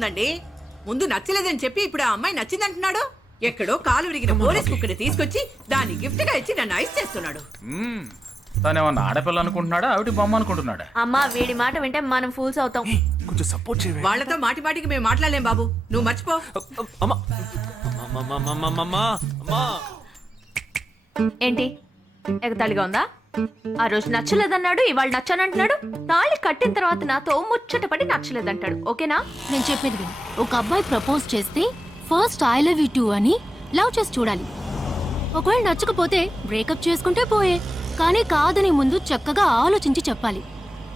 అవుతోందండి. ముందు నచ్చలేదని చెప్పి ఇప్పుడు ఆ అమ్మాయి నచ్చిందంటున్నాడు. ఎక్కడో కాలు విరిగిన పోలీస్ కుక్కని తీసుకొచ్చి దాన్ని గిఫ్ట్ గా ఇచ్చి నన్ను ఐస్ చేస్తున్నాడు. తనేమన్నా ఆడపిల్ల అనుకుంటున్నాడా ఆవిడ బొమ్మ అనుకుంటున్నాడా? అమ్మా వీడి మాట వింటే మనం ఫూల్స్ అవుతాం. కొంచెం సపోర్ట్ చేయవే. వాళ్ళతో మాటి మాటికి మేము మాట్లాడలేం బాబు, నువ్వు మర్చిపో. అమ్మా అమ్మా ఏంటి ఎగతాళిగా ఉందా? ఆ రోజు నచ్చలేదన్నాడు, ఇవాళ నచ్చానంటున్నాడు. తాళి కట్టిన తర్వాత నాతో ముచ్చటపడి నచ్చలేదంటాడు. ఓకేనా? నేను చెప్పేది విను. ఒక అబ్బాయి ప్రపోజ్ చేస్తే first I love you two అని లవ్ చేసి చూడాలి. ఒకవేళ నచ్చకపోతే బ్రేకప్ చేసుకుంటే పోయే. కానీ కాదని ముందు చక్కగా ఆలోచించి చెప్పాలి.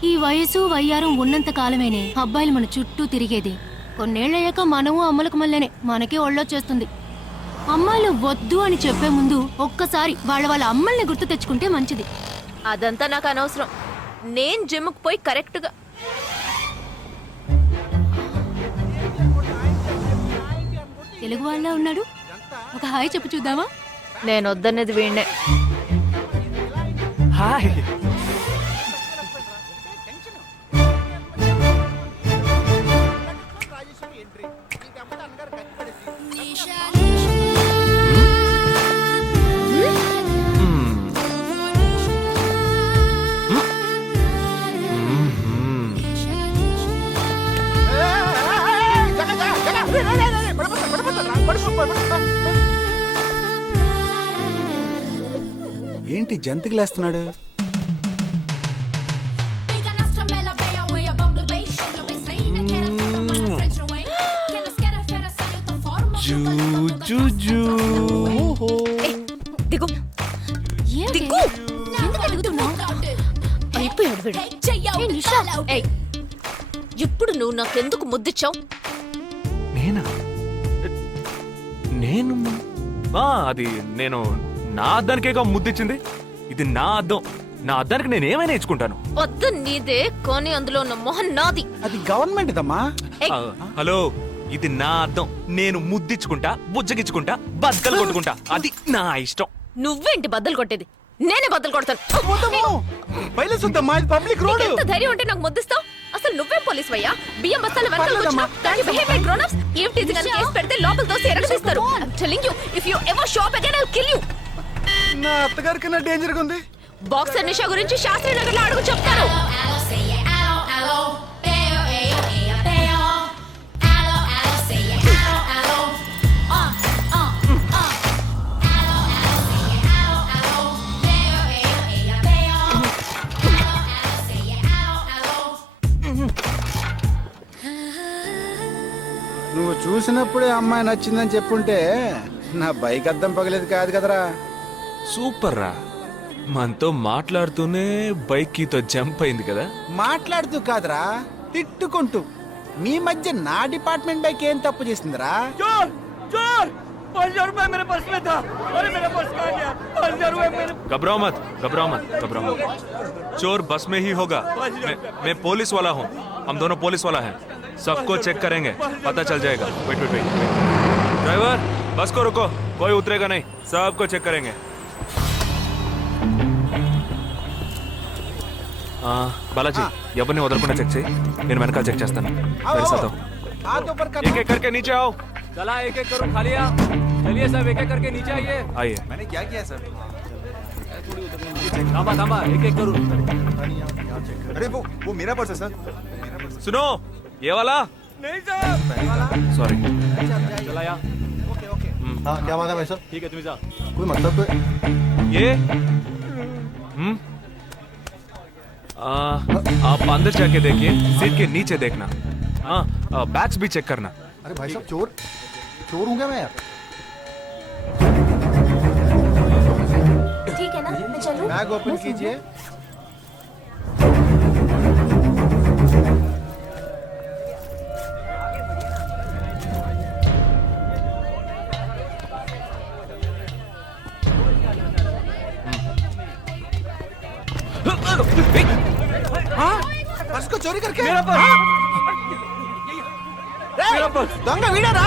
ఈ వయసు వయ్యారం ఉన్నంత కాలమేనే అబ్బాయిలు మన చుట్టూ తిరిగేది. కొన్నేళ్లయ్యాక మనము అమ్మలకు మళ్ళీనే మనకే ఒళ్ళొచ్చేస్తుంది. అమ్మాయిలు వద్దు అని చెప్పే ముందు ఒక్కసారి వాళ్ళ అమ్మల్ని గుర్తు తెచ్చుకుంటే మంచిది. అదంతా నాకు అనవసరం. నేను జిమ్కి పోయి కరెక్ట్ గా తెలుగు వాళ్ళ ఉన్నాడు. ఒక హాయ్ చెప్పు చూద్దామా? నేను వద్దన్నది వీణ్ణే. హాయ్. ఏంటి జంతికి లేస్తున్నాడు? దిగు దిగు. ఎందుకు ఎదుగుతున్నావు? అయిపోయాడు వీడు. ఏయ్, ఇప్పుడు నువ్వు నాకెందుకు ముద్దిచ్చావు? నేను అది నేను నా అద్దానికేగా ముద్దిచ్చింది. ఇది నా అద్దం. నా అద్దానికి నేను ఏమైనా ఇచ్చుకుంటాను. వద్దు నీదే, కానీ అందులో ఉన్న మొహం నాది. అది గవర్నమెంట్ దమ్మా. హలో, ఇది నా అద్దం. నేను ముద్దిచ్చుకుంటా, బుజ్జగిచ్చుకుంటా, బద్దలు కొట్టుకుంటా. అది నా ఇష్టం. నువ్వేంటి బద్దలు కొట్టేది? నేనే బద్దలు కొడతాను. Public road. ఎంత ధైర్యం ఉంటే నాకు ముద్దిస్తావు? అసలు నువ్వే పోలీస్ వయ్యా? బియ్యం బస్తాల వెనకాల కూర్చున్నావు. దానికి బిహేవియర్ గ్రోనప్స్. ఏం టీజింగ్ అని కేసు పెడితే లోపల తోసి ఎరగదీస్తారు. I'm telling you, if you ever show up again, I'll kill you. నా అత్తగారి కన్నా డేంజర్ గా ఉంది. బాక్సర్ నిషా గురించి శాస్త్రి నగర్ లో అడుగు చెప్తారు. నువ్వు చూసినప్పుడే అమ్మాయి నచ్చిందని చెప్పుంటే నా బైక్ అద్దం పగలేదు కాదు కదరా. సూపర్ రా. మనతో మాట్లాడుతూనే బైక్ కీతో జంప్ అయింది కదా. మాట్లాడుతూ కాదురా, తిట్టుకుంటూ. మీ మధ్య నా డిపార్ట్మెంట్ బైక్ ఏం తప్పు చేసిందిరా? घबराओ मत, घबराओ मत, घबराओ मत. चोर बस में ही होगा. मैं पुलिस वाला हूँ. हम दोनों पुलिस वाला हैं. सबको चेक करेंगे, पता चल जाएगा. Wait wait wait. ड्राइवर, बस को रुको. कोई उतरेगा नहीं. सबको चेक करेंगे. बालाजी, ఎవరిని వదలకుండా చెక్ చేయి. నేను వెనకాల చెక్ చేస్తాను. मेरे साथ आओ. एक एक करके नीचे आओ. चला एक एक करो. खालिया चलिए सब एक एक करके नीचे आइए. आइए. मैंने क्या किया सर? थामा थामा एक एक करो. अरे वो मेरा पर्स है सर. सुनो, ये वाला नहीं सर. सॉरी. चला यार. Okay okay. हाँ क्या बात है भाई साहब? ठीक है तुम जा. कोई मतलब तो ये आप अंदर जाके देखिए. सीट के नीचे देखना. हाँ, बैग्स भी चेक करना. अरे भाई साहब चोर चोर हूँ क्या मैं यार? ठीक है ना, मैं चलूं? बैग ओपन कीजिए. हाँ? पर्स को चोरी करके? मेरा पर्स. मेरा पर्स. दंगा वीडा रा.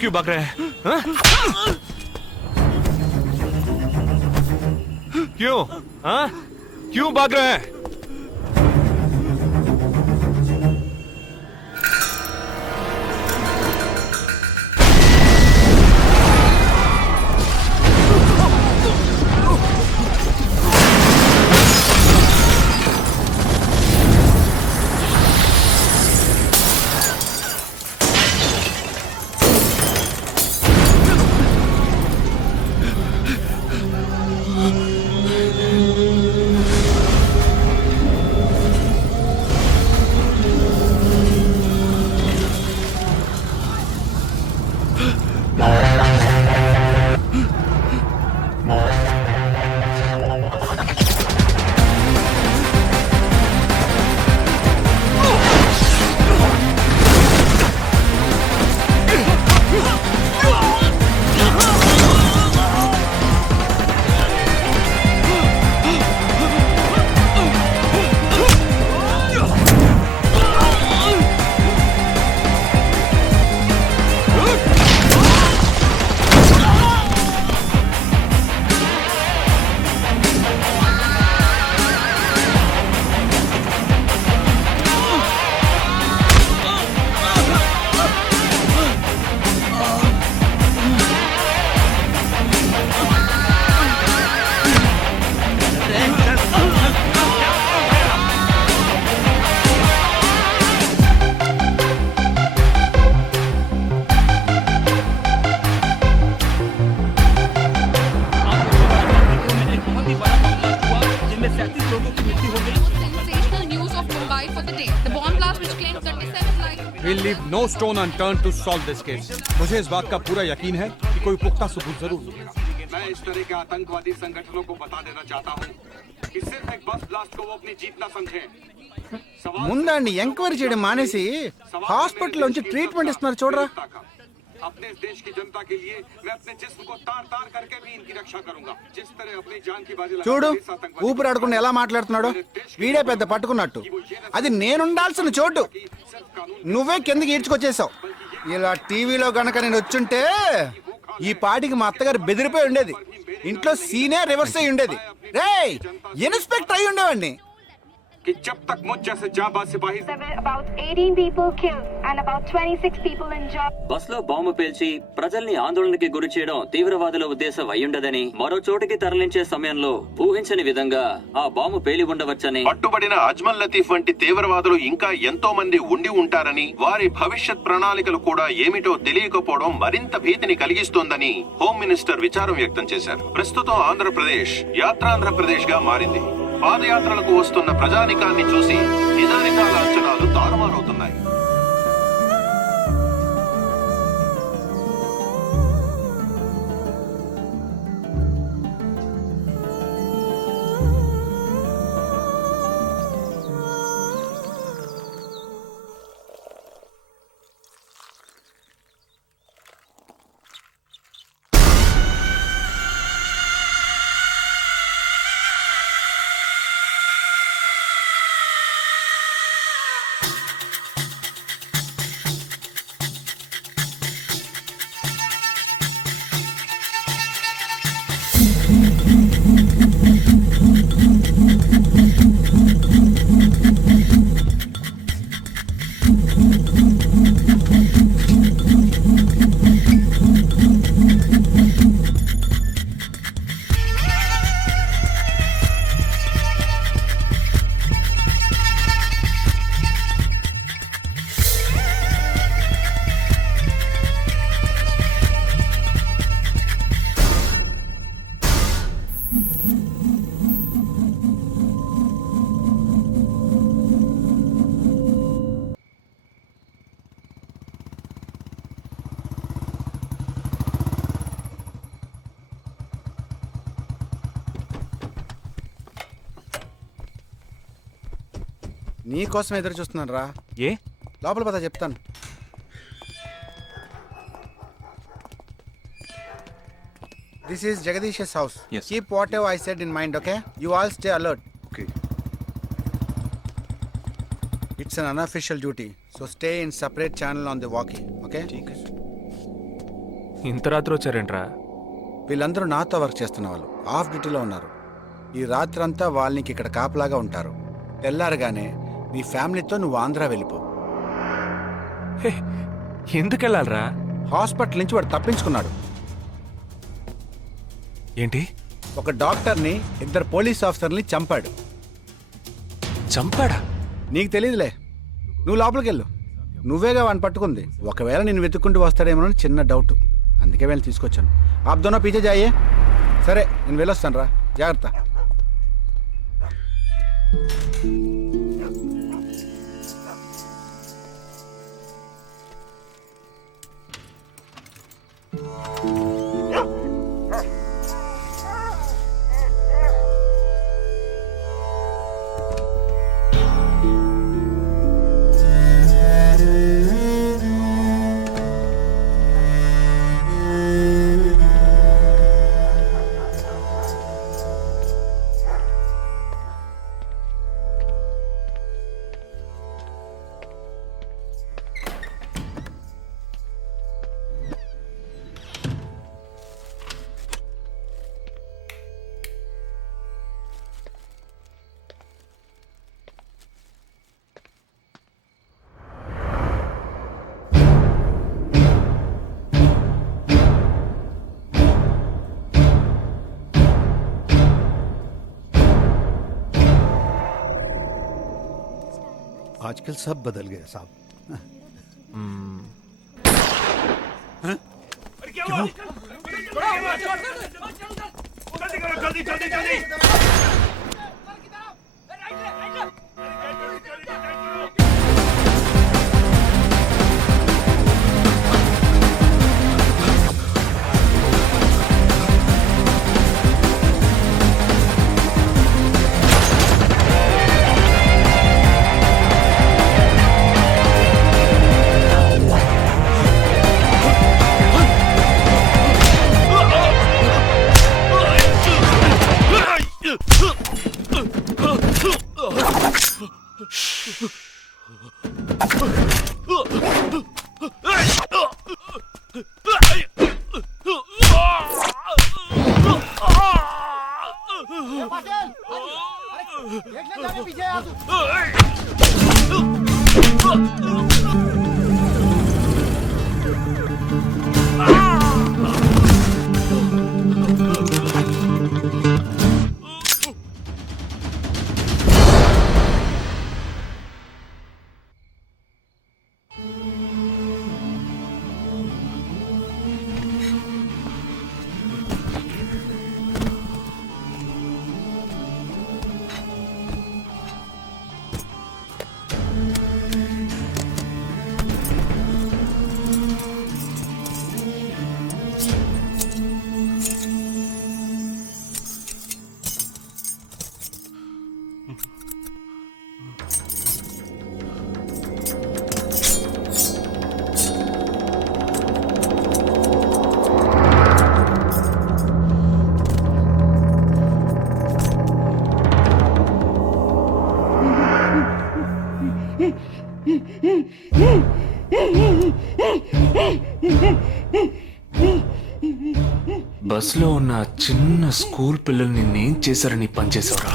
क्यों भाग रहे हैं हाँ? क्यों हाँ? क्यों भाग रहे हैं? We'll leave no stone unturned to solve this case. मुझे इस बात का पूरा यकीन है कि कोई पुख्ता सबूत जरूर मिलेगा। मैं इस तरह के आतंकवादी संगठनों को बता देना चाहता हूँ कि सिर्फ एक बस ब्लास्ट को वो अपनी जीत ना समझें। ముందండి ఎంక్వైరీ చేయడం మానేసి హాస్పిటల్ నుంచి ట్రీట్మెంట్ ఇస్తున్నారు చూడరా. अपने इस देश की जनता के लिए मैं अपने जिस्म को तार तार करके भी इनकी रक्षा करूंगा। जिस तरह अपनी जान की बाजी చూడు ఊపిరాడకుండా ఎలా మాట్లాడుతున్నాడో. వీడే పెద్ద పట్టుకున్నట్టు. అది నేనుండాల్సిన చోటు నువ్వే కిందకి ఈడ్చుకొచ్చేసావు. ఇలా టీవీలో గనక నేను వచ్చుంటే ఈ పాటికి మా అత్తగారు బెదిరిపోయి ఉండేది. ఇంట్లో సీనే రివర్స్ అయి ఉండేది. రేయ్ ఇన్స్పెక్టర్ అయి ఉండేవాడిని. कि जब तक मुझ जैसे जाबाज सिपाही about 18 people killed and about 26 people injured. బస్సులో బాంబు పేల్చి ప్రజల్ని ఆందోళనకి గురి చేయడం తీవ్రవాదుల ఉద్దేశం అయ్యుండదని, మరో చోటికి తరలించే సమయంలో ఊహించని విధంగా ఆ బాంబు పేలి ఉండవచ్చని, పట్టుబడిన అజ్మల్ లతీఫ్ వంటి తీవ్రవాదులు ఇంకా ఎంతో మంది ఉండి ఉంటారని, వారి భవిష్యత్ ప్రణాళికలు కూడా ఏమిటో తెలియకపోవడం మరింత భీతిని కలిగిస్తోందని హోమ్ మినిస్టర్ విచారం వ్యక్తం చేశారు. ప్రస్తుతం ఆంధ్రప్రదేశ్ యాత్రాంధ్రప్రదేశ్ గా మారింది. పాదయాత్రలకు వస్తున్న ప్రజానికాన్ని చూసి నిజానిజాల అంచనాలు తారుమారవుతున్నాయి. నీ కోసం ఎదురు చూస్తున్నాను రా. ఏ లోపల పద చెప్తాను. This is Jagadish's house. Yes. Keep whatever I said in mind, okay? You all stay alert. Okay. It's an unofficial duty, so stay in separate channel on the walkie, okay? ठीक है. ఇంత రాత్రి వచ్చారేంట్రా? వీళ్ళందరూ నాతో వర్క్ చేస్తున్న వాళ్ళు, of డ్యూటీలో ఉన్నారు. ఈ రాత్రంతా వాళ్ళకి ఇక్కడ కాపలాగా ఉంటారు. తెల్లారగానే నీ ఫ్యామిలీతో నువ్వు ఆంధ్ర వెళ్ళిపో. ఎందుకు వెళ్ళాలరా? హాస్పిటల్ నుంచి వాడు తప్పించుకున్నాడు. ఏంటి? ఒక డాక్టర్ని, 2 పోలీస్ ఆఫీసర్ని చంపాడు. చంపాడా? నీకు తెలియదులే, నువ్వు లోపలికి వెళ్ళు. నువ్వేగా వాడిని పట్టుకుంది. ఒకవేళ నేను వెతుక్కుంటూ వస్తాడేమో అని చిన్న డౌట్, అందుకే వెళ్ళి తీసుకొచ్చాను. ఆప్ దోనో పీछे जाइए. సరే నేను వెళ్ళొస్తాను రా, జాగ్రత్త. आजकल सब बदल गया साहब। బస్ లో ఉన్న చిన్న స్కూల్ పిల్లల్ని నేను చేశారని పనిచేసావురా.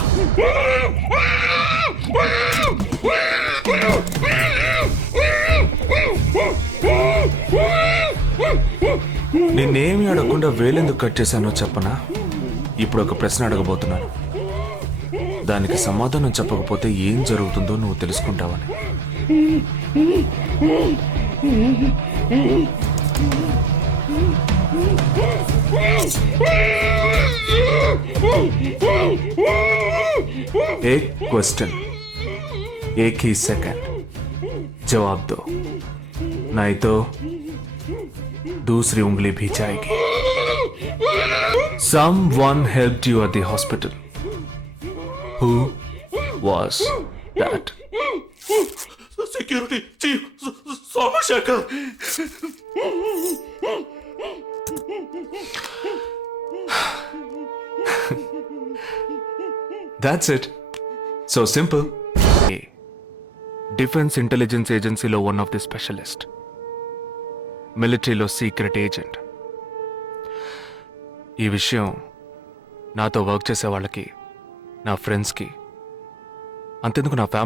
నిన్నేమి అడగకుండా వేలెందుకు కట్ చేశానో చెప్పనా? ఇప్పుడు ఒక ప్రశ్న అడగబోతున్నాను, దానికి సమాధానం చెప్పకపోతే ఏం జరుగుతుందో నువ్వు తెలుసుకుంటావని. एक क्वेश्चन, एक ही सेकंड, जवाब दो, नहीं तो दूसरी उंगली भी जाएगी. Someone helped you at the hospital. Who was that? Security chief Somashekar. That's it. So simple. A. Defense Intelligence Agency lo one of the specialist. Military lo secret agent. ఈ విషయం నాతో వర్క్ చేసే వాళ్ళకి, నా ఫ్రెండ్స్కి, అంతెందుకు నా ఫ్యామిలీ